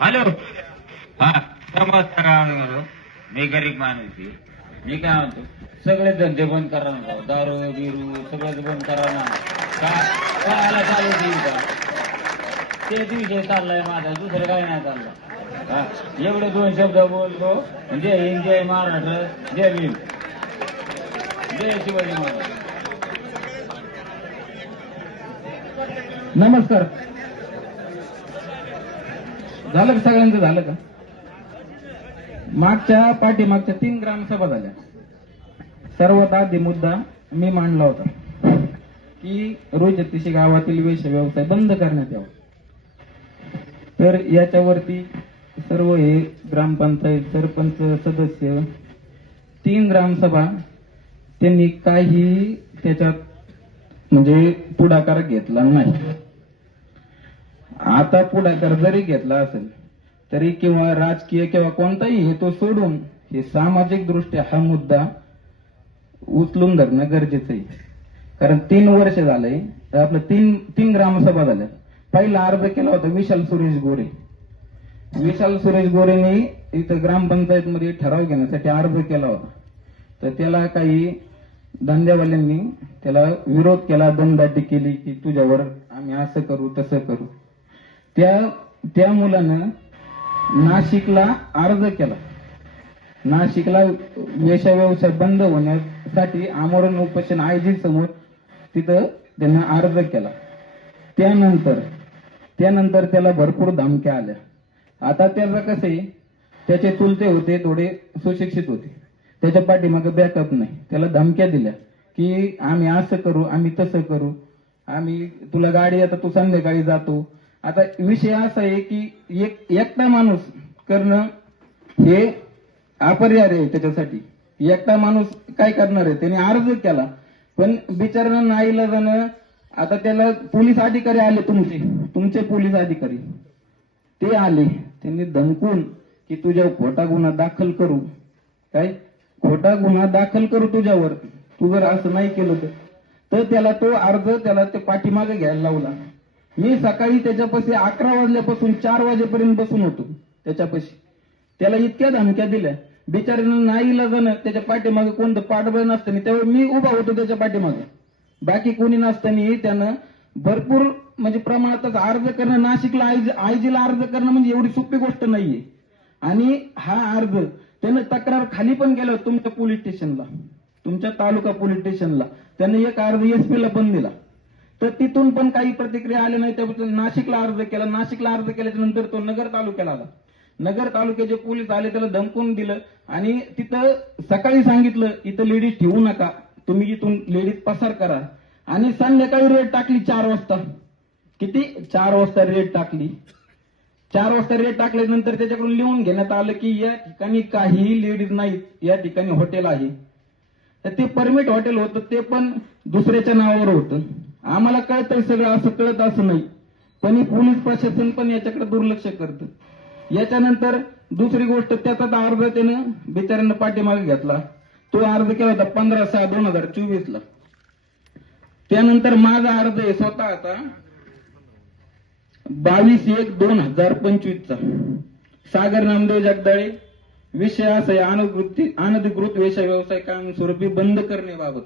Hello. हा नमस्कार. मी गरीब माणूस आहे. मी काय म्हणतो, सगळे धंदे बंद करा ना, दारू बिरू सगळं बंद करा ना. काय चालू देईल का? तेच विषय चाललाय माझा, दुसरं काय नाही चाललं. हा एवढे दोन शब्द बोलतो. जय हिंद, जय महाराष्ट्र, जय भीम, जय शिवाजी महाराज. नमस्कार. झालं का सगळ्यांचं? झालं का? पाठीमागच्या 3 ग्रामसभा झाल्या. सर्वात आधी मुद्दा मी मांडला होता की रोजतीशी गावातील वेश व्यवसाय बंद करण्यात यावा. तर याच्यावरती सर्व हे ग्रामपंचायत सरपंच सदस्य 3 ग्रामसभा त्यांनी काही त्याच्यात म्हणजे पुढाकार घेतला नाही. आता पुढाकार जरी घेतला असेल तरी किंवा राजकीय किंवा कोणताही हेतू सोडून हे सामाजिक दृष्ट्या हा मुद्दा उचलून धरणं गरजेचं आहे. कारण 3 वर्ष झालंय, आपलं तीन ग्रामसभा झाल्या. पहिला अर्ज केला होता विशाल सुरेश गोरे. विशाल सुरेश गोरेंनी इथं ग्रामपंचायत मध्ये ठराव घेण्यासाठी अर्ज केला होता. तर त्याला काही धंद्यावाल्यांनी त्याला विरोध केला, दमदाटी केली की तुझ्यावर आम्ही असं करू तसं करू. त्या मुलानं नाशिकला अर्ज केला. नाशिकला वेश्या व्यवसाय बंद होण्यासाठी आमरण उपोषण आयोजित समोर तिथं त्यांना अर्ज केला. त्यानंतर त्याला भरपूर धमक्या आल्या. आता त्याचं कसे, त्याचे चुलते होते, थोडे सुशिक्षित होते, त्याच्या पाठीमागे बॅकअप नाही. त्याला धमक्या दिल्या की आम्ही असं करू, आम्ही तसं करू, आम्ही तुला गाडी आता तू संध्याकाळी जातो. आता विषय असा आहे की एकटा माणूस करणं हे अपरिहार्य आहे. त्याच्यासाठी एकटा माणूस काय करणार आहे? त्याने अर्ज केला पण बिचारांना नाईलाजानं आता त्याला पोलीस अधिकारी आले, तुमचे पोलीस अधिकारी ते आले. त्यांनी धमकून की तुझ्यावर खोटा गुन्हा दाखल करू, काय खोटा गुन्हा दाखल करू तुझ्यावर, तू जर असं नाही केलं तर त्याला तो अर्ज त्याला ते पाठीमागे घ्यायला लावला. मी सकाळी त्याच्यापाशी 11 वाजल्यापासून 4 वाजेपर्यंत बसून होतो त्याच्यापाशी. त्याला इतक्या धमक्या दिल्या. बिचाऱ्यानं नाईलाजानं त्याच्या पाठीमागे कोणतं पाठबळ नसताना त्यावेळी मी उभा होतो त्याच्या पाठीमागे, बाकी कोणी नसताना त्यानं भरपूर म्हणजे प्रमाणातच अर्ज करणं, नाशिकला आयजीला अर्ज करणं म्हणजे एवढी सोपी गोष्ट नाहीये. आणि हा अर्ज त्यानं तक्रार खाली पण केलं तुमच्या पोलीस स्टेशनला, तुमच्या तालुका पोलीस स्टेशनला. त्याने एक अर्ज एसपीला पण दिला. तर तिथून पण काही प्रतिक्रिया आली नाही. त्याबद्दल नाशिकला अर्ज केला. नाशिकला अर्ज केल्याच्या नंतर तो नगर तालुक्याला आला. नगर तालुक्याचे पोलीस आले, त्याला धमकून दिलं आणि तिथं सकाळी सांगितलं इथं लेडीज ठेवू नका, तुम्ही इथून लेडीज पसार करा. आणि संध्याकाळी रेड टाकली 4 वाजता. किती? 4 वाजता रेड टाकली. 4 वाजता रेड टाकल्यानंतर त्याच्याकडून लिहून घेण्यात आलं की या ठिकाणी काही लेडीज नाहीत, या ठिकाणी हॉटेल आहे. तर ते परमिट हॉटेल होतं, ते पण दुसऱ्याच्या नावावर होतं. आम्हाला कळतंय सगळं, असं कळत असं नाही, पण ही पोलीस प्रशासन पण याच्याकडे दुर्लक्ष करतं. याच्यानंतर दुसरी गोष्ट, त्याचा अर्ज त्यानं बिचाऱ्यांना पाठीमागे घेतला. तो अर्ज केला होता 15/6/2024 त्यानंतर माझा अर्ज आहे स्वतःचा 22/1/2025 सागर नामदेव जगदाळे. विषय असा आहे अनधिकृत वेश्या व्यवसाय कायमस्वरूपी बंद करण्याबाबत.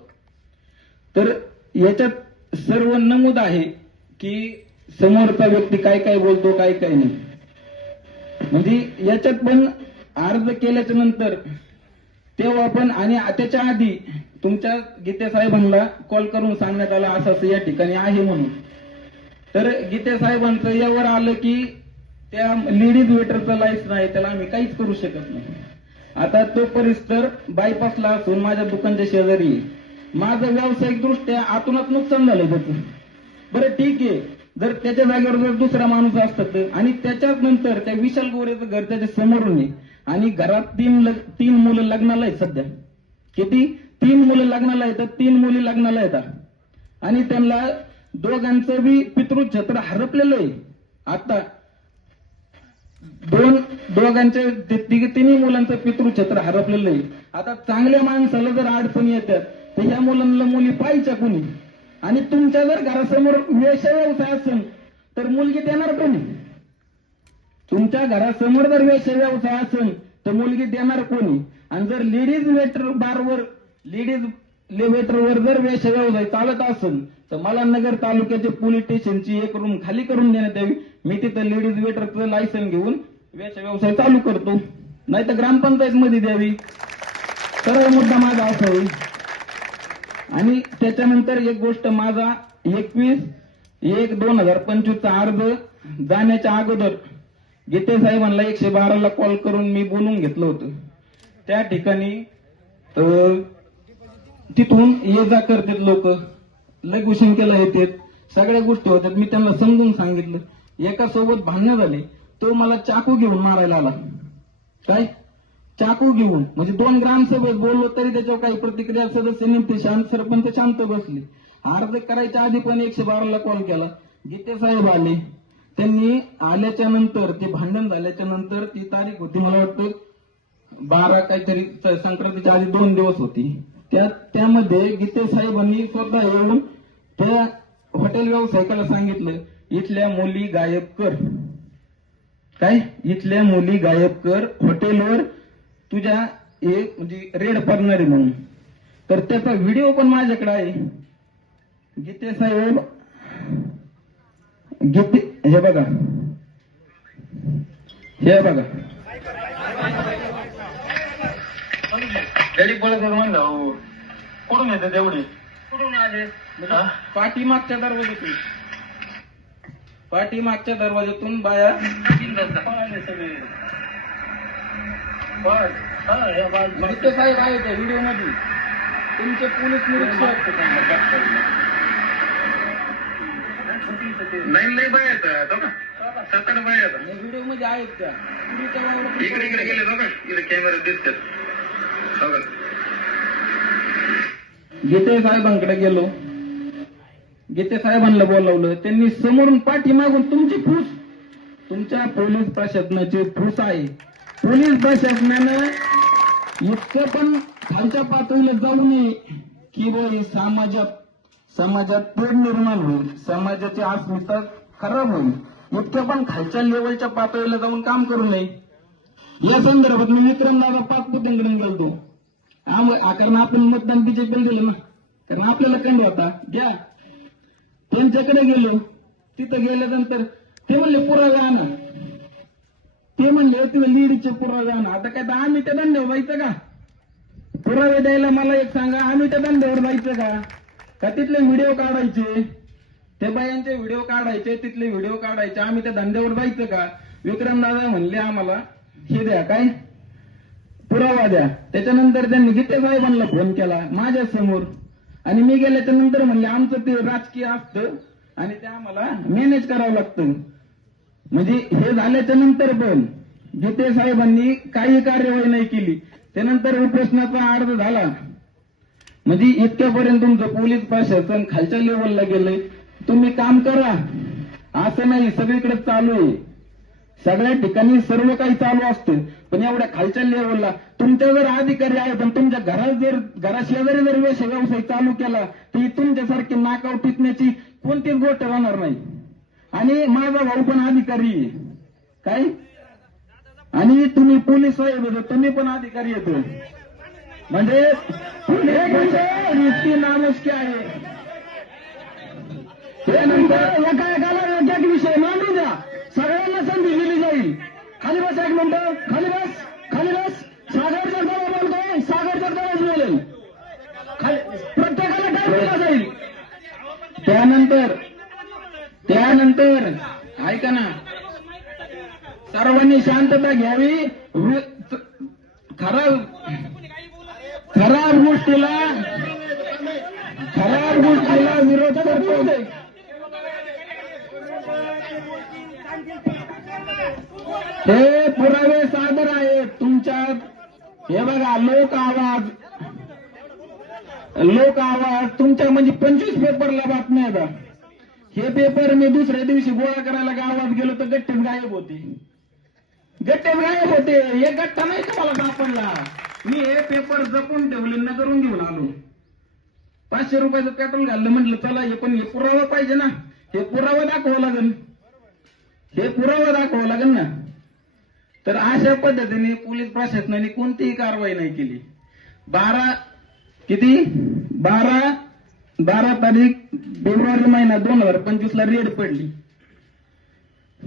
तर याच्यात सर्व नमूद आहे की समोरचा व्यक्ती काय काय बोलतो, काय काय नाही. म्हणजे याच्यात पण अर्ज केल्याच्या नंतर तेव्हा पण आणि त्याच्या आधी तुमच्या गीते साहेबांना कॉल करून सांगण्यात आलं असं असं या ठिकाणी आहे म्हणून. तर गीते साहेबांचं यावर आलं की त्या लेडीज वेटरचा लाईस नाही, त्याला आम्ही काहीच करू शकत नाही. आता तो परिसर बायपासला असून माझ्या दुकानच्या शेजारी आहे. माझं व्यावसायिक दृष्ट्या आतूनच नुकसान झालं त्याचं. बरं ठीक आहे, जर त्याच्या जागेवर जर दुसरा माणूस असतात आणि त्याच्याच नंतर त्या विशाल गोरेचं घर त्याच्या समोरून आहे आणि घरात 3 मुलं लग्नाला आहेत सध्या. किती? 3 मुलं लग्नाला येतात, 3 मुली लग्नाला येतात आणि त्यांना दोघांचं बी पितृछत्र हरपलेलं आहे. आता दोघांचे तिन्ही मुलांचं पितृछत्र हरपलेलं आहे. आता चांगल्या माणसाला जर अडचणी येतात तर ह्या मुलांना मुली पाहिजे कोणी? आणि तुमच्या जर घरासमोर वेश्या व्यवसाय असेल तर मुलगी देणार कोणी? तुमच्या घरासमोर जर वेश्या व्यवसाय असेल तर मुलगी देणार कोणी? आणि जर लेडीज वेटर बारवर लेडीज वेटरवर जर वेश्या व्यवसाय चालत असेल तर मला नगर तालुक्याचे पोलीस स्टेशनची एक रूम खाली करून देण्यात यावी. मी तिथं लेडीज वेटरचं लायसन घेऊन वेश्या व्यवसाय चालू करतो, नाही तर ग्रामपंचायत मध्ये द्यावी. सरळ मुद्दा माझा असा होईल. आणि त्याच्यानंतर एक गोष्ट, माझा 21/1/2025 अर्ज जाण्याच्या अगोदर गीते साहेबांना 112ला कॉल करून मी बोलून घेतलं होतं. त्या ठिकाणी तिथून ये जा करतात लोक, लघुशंकेला येतात, सगळ्या गोष्टी होतात. मी त्यांना समजून सांगितलं. एका सोबत भांडणं झाले, तो मला चाकू घेऊन मारायला आला. काय चाकू घेऊन? म्हणजे 2 ग्रामसभेत बोललो तरी त्याच्यावर काही प्रतिक्रिया सदस्य नेमते शांत, सरपंच शांत बसले. अर्ज करायच्या आधी पण 112ला कॉल केला. गीते साहेब आले. त्यांनी आल्याच्या नंतर, ते भांडण झाल्याच्या नंतर, ती तारीख होती मला वाटतं 12 काहीतरी, संक्रांतीच्या आधी 2 दिवस होती. त्यामध्ये गीते साहेबांनी स्वतः येऊन त्या हॉटेल व्यावसायिकाला सांगितलं, इथल्या मुली गायब कर. काय? इथल्या मुली गायब कर, हॉटेलवर तुझ्या एक म्हणजे रेड पडणार आहे म्हणून. तर त्याचा व्हिडिओ पण माझ्याकडे आहे. गीते साहेब हे बघा, गाडी पळत म्हणलं कुठून येते तेवढी? कुठून आले? पाठीमागच्या दरवाजातून बाया सगळे गीते साहेब आहे त्या व्हिडिओ मध्ये. तुमचे पोलीस निरीक्षक नाही बाय येतात 7-8 बाय येतात व्हिडिओ मध्ये आहेत त्या. इकडे गेले बघा, इकडे कॅमेरा दिसतात. गीते साहेबांकडे गेलो, गीते साहेबांना बोलावलं. त्यांनी समोरून पाठीमागून तुमची फूस, तुमच्या पोलीस प्रशासनाची फूस आहे. पोलीस प्रशासनानं इतकं पण खालच्या पातळीला जाऊ नये की समाजात तेढ निर्माण होईल, समाजाची अस्मिता खराब होईल. इतकं पण खालच्या लेवलच्या पातळीला जाऊन काम करू नये. या संदर्भात मी विक्रमदादा पाचपुतेंकडे गेलतो. कारण आपण मतदान बीजेपीला दिलं ना, कारण आपल्याला कंड होता घ्या. त्यांच्याकडे गेलो. तिथं गेल्यानंतर ते म्हणले पुरावे आणा. ते म्हणले तिथं लीडचे पुरावे आणा. आता काय तर आम्ही त्या दंड्यावर जायचं का? पुरावे द्यायला मला एक सांगा, आम्ही त्या दंड्यावर जायचं का तिथले व्हिडिओ काढायचे, त्या बायांचे व्हिडिओ काढायचे, तिथले व्हिडिओ काढायचे, आम्ही त्या धंद्यावर जायचं का? विक्रमदादा म्हणले आम्हाला हे द्या, काय पुरावा द्या. त्याच्यानंतर त्यांनी गीते साहेबांना फोन केला माझ्या समोर, आणि मी गेल्याच्या नंतर म्हणले आमचं ते राजकीय असतं आणि ते आम्हाला मॅनेज करावं लागतं. म्हणजे हे झाल्याच्या नंतर पण गीते साहेबांनी काही कार्यवाही नाही केली. त्यानंतर उपोषणाचा अर्ज झाला. म्हणजे इतक्यापर्यंत तुमचं पोलीस प्रशासन खालच्या लेवलला गेलंय. तुम्ही काम करा असं नाही, सगळीकडे चालू आहे, सगळ्या ठिकाणी सर्व काही चालू असतं. पण एवढ्या खालच्या लेवलला तुमच्या जर अधिकारी आहेत पण तुमच्या घराशेजारी जर व्यवसाय चालू केला तर तुमच्यासारखी नाकावर टिकण्याची कोणतीच गोष्ट राहणार नाही. आणि माझा भाऊ पण अधिकारी आहे, काय, आणि तुम्ही पोलीस साहेब येतो, तुम्ही पण अधिकारी येतो, म्हणजे इतकी नामुष्की आहे. त्यानंतर एका एक विषय मांडू द्या, सगळ्यांना संधी दिली जाईल. खाली बस, एक मिनिट, खाली बस. सागर जगदाळा बोलतोय, सागर जगदाळाच बोलेल. प्रत्येकाला टाइम दिला जाईल. त्यानंतर ऐका ना, सर्वांनी शांतता घ्यावी. खराब गोष्टीला विरोध करतो. हे पुरावे सादर आहेत तुमच्यात. हे बघा, लोक आवाज तुमच्या म्हणजे 25 पेपरला बातम्या आहेत. हे पेपर मी दुसऱ्या दिवशी गोळा करायला गावात गेलो तर गट्टेच गायब होते. एक गट्टा नाही तुम्हाला सापडला. मी हे पेपर जपून ठेवले, नगरून घेऊन आलो. 500 रुपयाचं पेट्रोल घाललं, म्हटलं चला हे पण हे पुरावा पाहिजे ना, हे पुरावा दाखवावं लागेल ना. तर अशा पद्धतीने पोलीस प्रशासनाने कोणतीही कारवाई नाही केली. 12 तारीख फेब्रुवारी महिना 2025 ला रेड पडली.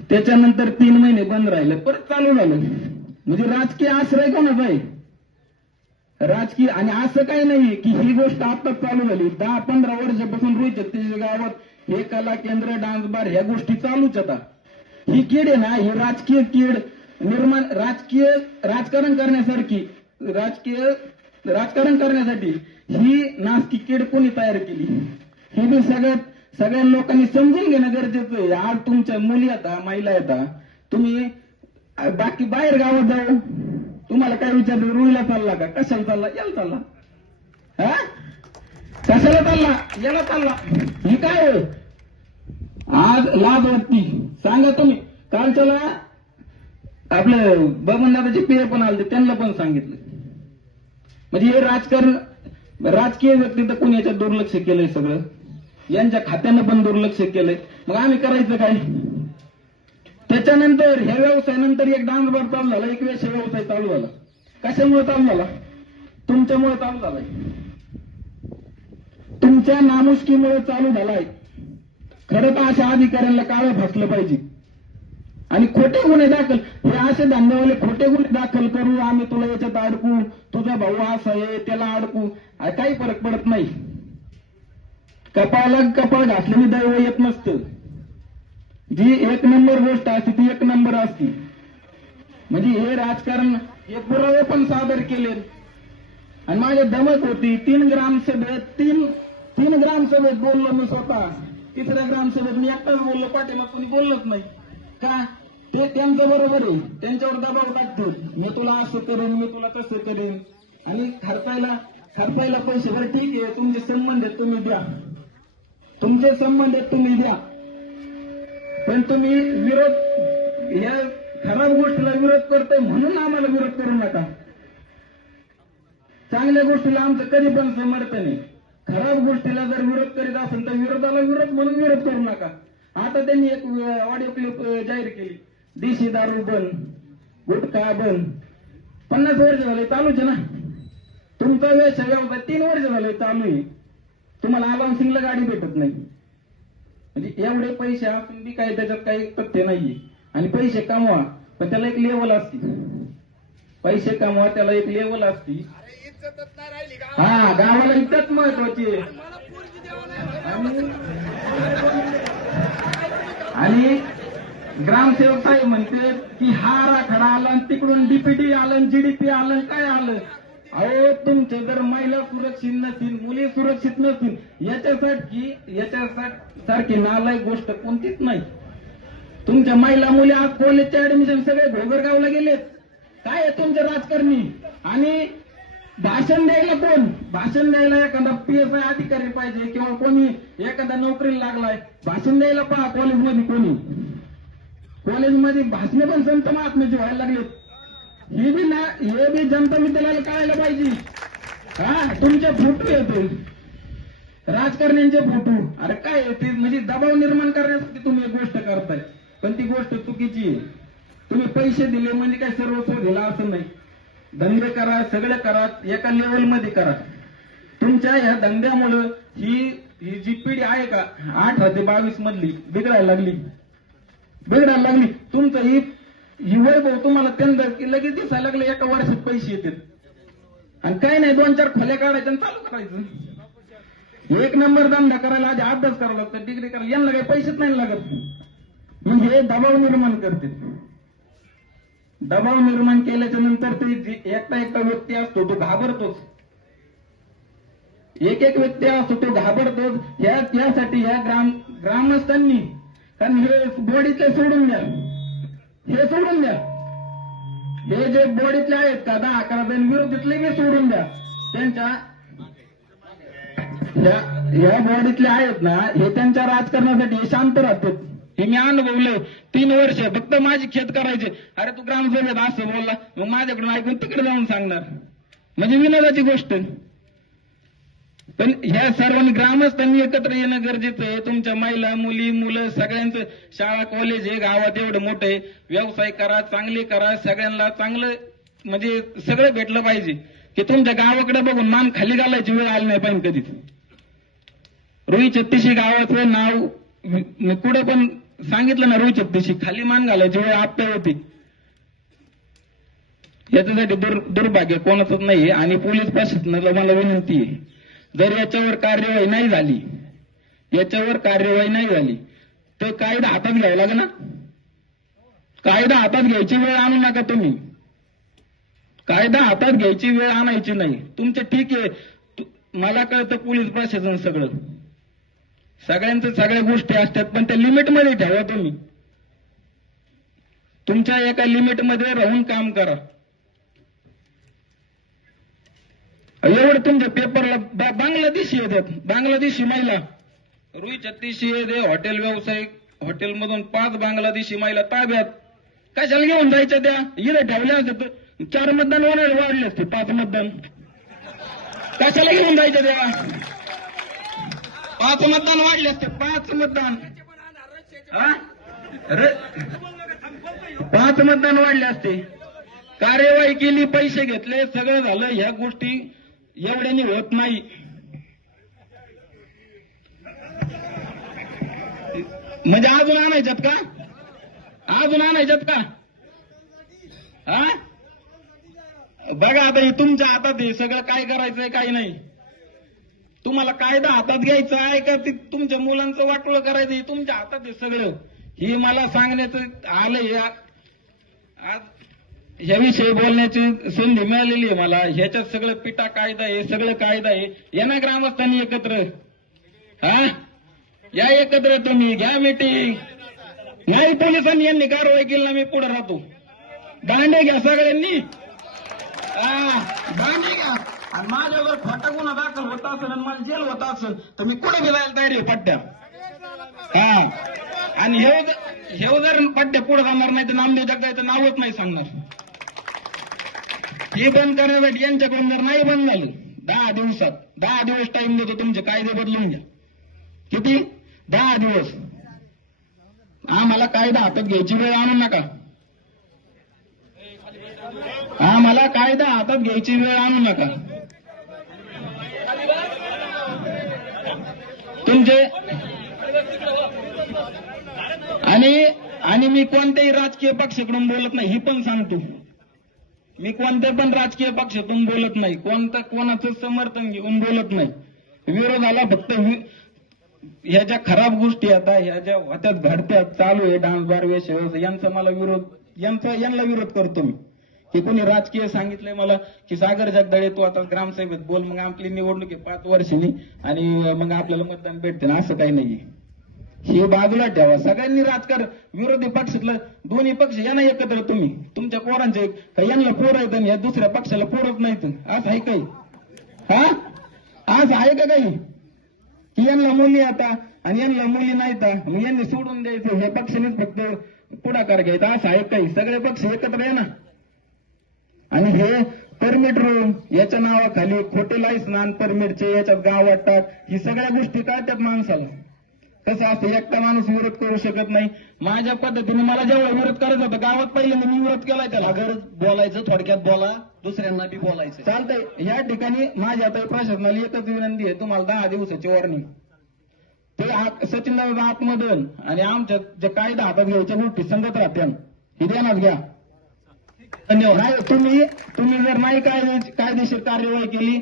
त्याच्यानंतर 3 महिने बंद राहिलं, परत चालू झालं. म्हणजे राजकीय आश्रय कोणाचा आहे? राजकीय. आणि असं काही नाही की ही गोष्ट आताच चालू झाली. 10-15 वर्षापासून रोहित जगदीशच्या गावात हे कला केंद्र, डान्स बार ह्या गोष्टी चालूच आता. ही कीड आहे ना, ही राजकीय कीड निर्माण, राजकारण करण्यासाठी ही नासकी कीड कोणी तयार केली हे बी सगळ्या लोकांनी समजून घेणं गरजेचं आहे. आज तुमच्या मुली आता, महिला येतात, तुम्ही बाकी बाहेर गावात जाऊ, तुम्हाला काय विचारलं, रुईला चालला का, कशाला चालला, याला चालला, हा कशाला चालला, याला चालला, ही काय होय? आज लाज वाटती. सांगा तुम्ही. कालच्याला आपलं बबनदादाचे पेय पण आले, त्यांना पण सांगितलं. म्हणजे हे राजकीय व्यक्ती तर कोणी याच्यात दुर्लक्ष केलंय, सगळं यांच्या खात्यानं पण दुर्लक्ष केलंय. मग आम्ही करायचं काय? त्याच्यानंतर ह्या व्यवसायानंतर एक डान्स बार चालू झाला, एक वेश्या व्यवसाय चालू झाला. कशामुळे चालू झाला? तुमच्यामुळे चालू झालाय, तुमच्या नामुष्कीमुळे चालू झालाय. खरं तर अशा अधिकाऱ्यांना काळं फासलं पाहिजे. आणि खोटे गुन्हे दाखल, हे असे धंदेवाले खोटे गुन्हे दाखल करू, आम्ही तुला याच्यात अडकू, तुझा भाऊ असा आहे त्याला अडकू, काही फरक पडत नाही. कपाळाला कपाळ घासल्याने दैव येत नसतं. जी 1 नंबर गोष्ट असते ती 1 नंबर असते. म्हणजे हे राजकारण, हे पुरावे पण सादर केले. आणि माझ्या धमक होती 3 ग्रामसभेत बोललो मी स्वतः. 3ऱ्या ग्रामसभेत मी एकटाच बोललो, पाठीमाग कोणी बोललंच नाही. का? ते त्यांचं बरोबर आहे, त्यांच्यावर दबाव टाकतो, मी तुला असं करेन, मी तुला तसं करेन. आणि खर्चायला पैसे, बरं ठीक आहे, तुमचे संबंध आहेत तुम्ही द्या, तुमचे संबंध आहेत तुम्ही द्या, पण तुम्ही विरोध, या खराब गोष्टीला विरोध करतोय म्हणून आम्हाला विरोध करू नका. चांगल्या गोष्टीला आमचं कधी पण समर्थन आहे. खराब गोष्टीला जर विरोध करीत असेल तर विरोधाला विरोध म्हणून विरोध करू नका. आता त्यांनी एक ऑडिओ क्लिप जाहीर केली, देशी दारू बंद, गुटखा बंद. 50 वर्ष झाले चालूच आहे ना तुमचा व्यवसाय. 3 वर्ष झाले चालू आहे. तुम्हाला अलाउन्सिंगला गाडी भेटत नाही. म्हणजे एवढे पैसे असून बी काही त्याच्यात काही तथ्य नाहीये. आणि पैसे कमवा, पण त्याला एक लेवल असते. पैसे कमवा, त्याला एक लेवल असते. हा, गावाला इतकंच महत्वाची आहे. आणि ग्रामसेवक साहेब म्हणते की हा आराखडा आला, तिकडून डीपीटी आलं, जीडीपी आलं, काय आलं. अहो, तुमचे जर महिला सुरक्षित नसतील, मुली सुरक्षित नसतील, याच्यासारखी नालायक गोष्ट कोणतीच नाही. तुमच्या महिला मुली आज कॉलेजचे ऍडमिशन सगळे घोगरगावला गेलेत. काय आहे तुमच्या राजकारणी? आणि भाषण द्यायला कोण? भाषण द्यायला एखादा PSI अधिकारी पाहिजे किंवा कोणी एखादा नोकरीला लागलाय, भाषण द्यायला पहा कॉलेजमध्ये कोणी. कॉलेजमध्ये भाषणे पण संत महात्म्याची व्हायला लागलेत. हे बी जनता विद्यालयाला कळायला पाहिजे. हा, तुमचे फोटो येतो, राजकारण्यांचे फोटो. अरे काय ते, म्हणजे दबाव निर्माण करण्यासाठी तुम्ही एक गोष्ट करताय, पण ती गोष्ट चुकीची आहे. तुम्ही पैसे दिले म्हणजे काय सर्वस्व दिला असं नाही. धंदे करा, सगळं करा, एका लेवलमध्ये करा. तुमच्या ह्या धंद्यामुळं ही जी पिढी आहे का 18 ते 22 मधली बिघडायला लागली. तुमचं ही वैभव तुम्हाला त्यांना लगेच दिसायला लागलं, एका वर्षात पैसे येतात. आणि काय नाही, 2-4 खोल्या काढायच्या आणि चालू करायचं. 1 नंबर धंदा करायला आधी अभ्यास करावा लागतो, डिग्री करायला यांना काही पैसेच नाही लागत. म्हणजे दबाव निर्माण करते. दबाव निर्माण केल्याच्या नंतर ते एकटा व्यक्ती असतो तो घाबरतोच. एक व्यक्ती असतो तो घाबरतोच. त्यासाठी ह्या ग्रामस्थांनी, कारण हे बॉडीतले सोडून द्या, हे जे बॉडीतले आहेत का 10-11 जण विरोधीतले बी सोडून द्या. त्यांच्या ह्या बॉडीतले आहेत ना, हे त्यांच्या राजकारणासाठी हे शांत राहतात. हे मी अनुभवलं. 3 वर्ष फक्त माझी खेद करायचे. अरे तू ग्रामसभेत असं बोलला, मग माझ्याकडून ऐकून तिकडे जाऊन सांगणार, म्हणजे विनोदाची गोष्ट. पण ह्या सर्वांनी ग्रामस्थांनी एकत्र येणं गरजेचं आहे. तुमच्या महिला, मुली, मुलं सगळ्यांचं शाळा, कॉलेज आहे, गावात एवढं मोठं आहे. व्यवसाय करा, चांगले करा, सगळ्यांना चांगलं म्हणजे सगळं भेटलं पाहिजे. की तुमच्या गावाकडे बघून मान खाली घालायची वेळ आली नाही पाहिजे कधीच. रुई छत्तीशी गावाचं नाव कुठं पण सांगितलं ना, रुई छत्तीशी, खाली मान घालायची वेळ आपल्या होती. याच्यासाठी दुर्भाग्य कोणाचंच नाहीये. आणि पोलीस प्रशासनाला मला विनंती आहे, जर याच्यावर कार्यवाही नाही झाली तर कायदा हातात घ्यावा लागेल ना. कायदा हातात घ्यायची वेळ आणू नका तुम्ही. कायदा हातात घ्यायची वेळ आणायची नाही. तुमचं ठीक आहे, मला कळतं पोलीस प्रशासन सगळ्यांचं सगळ्या गोष्टी असतात, पण त्या लिमिटमध्ये ठेवा. तुम्ही तुमच्या एका लिमिटमध्ये राहून काम करा. एवढं तुमच्या पेपरला बांगलादेशी येतात, बांगलादेशी महिला, रुई छत्तीशी येते, हॉटेल व्यावसायिक, हॉटेलमधून 5 बांगलादेशी महिला ताब्यात. कशाला घेऊन जायच्या त्या? इथं ठेवल्या असतात 4 मतदान वाढले असते, 5 मतदान कशाला घेऊन जायच्या त्या? 5 मतदान वाढले असते, 5 मतदान 5 मतदान वाढले असते. कार्यवाही केली, पैसे घेतले, सगळं झालं. ह्या गोष्टी एवढ्याने होत नाही. म्हणजे अजून आणायच्यात का? हा, बघा आता हे तुमच्या हातात आहे सगळं, काय करायचंय काय नाही. तुम्हाला कायदा हातात घ्यायचा आहे का ते तुमच्या मुलांचं वाटोळं करायचं, हे तुमच्या हातात आहे सगळं. हे मला सांगण्याचं आलंय. आज ह्याविषयी बोलण्याची संधी मिळालेली आहे मला. ह्याच्यात सगळं पिटा कायदा आहे, सगळं कायदा आहे. या ना ग्रामस्थांनी एकत्र, या एकत्र, तुम्ही घ्या मीटिंग. नाही पोलिसांनी यांनी कारवाई केली ना, मी पुढे राहतो. दांडे घ्या सगळ्यांनी, दांडे घ्या. आणि माझ्यावर खोटा गुन्हा दाखल होत असेल आणि मला जेल होत असेल तर मी कुठे गेलायला तयारी आहे पट्ट्या. आणि हे जर पट्ट्या पुढे जाणार नाही तर नामदेव जगदायचं नावच नाही सांगणार. हे बंद करण्यासाठी यांच्याकडून जर नाही बंद झालं 10 दिवस टाइम देतो, तुमचे कायदे बदलून घ्या. किती? 10 दिवस. आम्हाला कायदा हातात घ्यायची वेळ आणू नका. आम्हाला कायदा हातात घ्यायची वेळ आणू नका. तुमचे आणि मी कोणत्याही राजकीय पक्षाकडून बोलत नाही, ही पण सांगतो. मी कोणत्या पण राजकीय पक्षातून बोलत नाही, कोणाचं समर्थन घेऊन बोलत नाही. विरोधाला फक्त ह्या ज्या खराब गोष्टी आता ह्या ज्या होत्यात घडत्यात चालू आहे, डान्स बार वेश, यांचा मला यांना विरोध करतो मी. की कोणी राजकीय सांगितलंय मला की सागर जगदाळे तू आता ग्रामसभेत बोल, मग आपली निवडणूक आहे 5 वर्षांनी आणि मग आपल्याला मतदान भेटते ना, असं काही नाहीये. हे बाजूला ठेवा. सगळ्यांनी राजकारण, विरोधी पक्षातलं दोन्ही पक्ष यांना एकत्र, तुम्ही तुमच्या पोरांचे यांना पोर आहेत आणि या दुसऱ्या पक्षाला पोरत नाहीत, असं आहे काही? असं आहे का काही की यांना मुली आता आणि यांना मुली नाहीत, यांनी सोडून द्यायचं, ह्या पक्षानेच फक्त पुढाकार घ्यायचा, असं आहे काही? सगळे पक्ष एकत्र आहे ना. आणि हे परमिट रूम याच्या नावाखाली खोटे लायसन परमिटचे याच्यात गाव वाटतात, ही सगळ्या गोष्टी कळतात माणसाला. कसं असतं, एकटा माणूस विरोध करू शकत नाही. माझ्या पद्धतीने मला जेव्हा विरोध करायचा होता गावात पहिल्यांदा मी विरोध केलाय त्याला. अगर बोलायचं थोडक्यात बोला, दुसऱ्यांना बी बोलायचं. चालतंय. या ठिकाणी माझ्या आता प्रशासनाला एकच विनंती आहे, तुम्हाला 10 दिवसाची वॉर्निंग. ते सचिनदादा आत्मदन आणि आमच्या जे कायदा हातात घ्यायच्या गोष्टी संगत राहत्या, ही ध्यानात घ्या. धन्यवाद. नाही तुम्ही जर नाही कायदेशीर कार्यवाही केली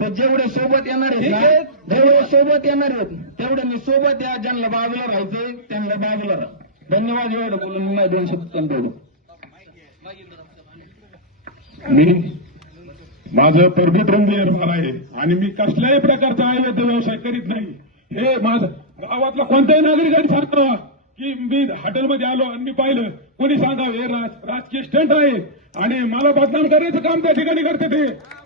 तर जेवढे सोबत येणार आहेत तेवढ्यांनी सोबत या. ज्यांना बाजूला राहायचंय त्यांना बाजूला राहा. धन्यवाद. एवढं बोलून मी माझ्या 2 शब्द तेवढं. माझं परमिट रूम निर्माण आहे आणि मी कसल्याही प्रकारचा अवैध व्यवसाय करीत नाही. हे माझं गावातला कोणत्याही नागरिकांनी सांगावा की मी हॉटेलमध्ये आलो आणि मी पाहिलं, कोणी सांगावं हे राजकीय स्टंट आहे आणि मला बदनाम करण्याचं काम त्या ठिकाणी करते ते.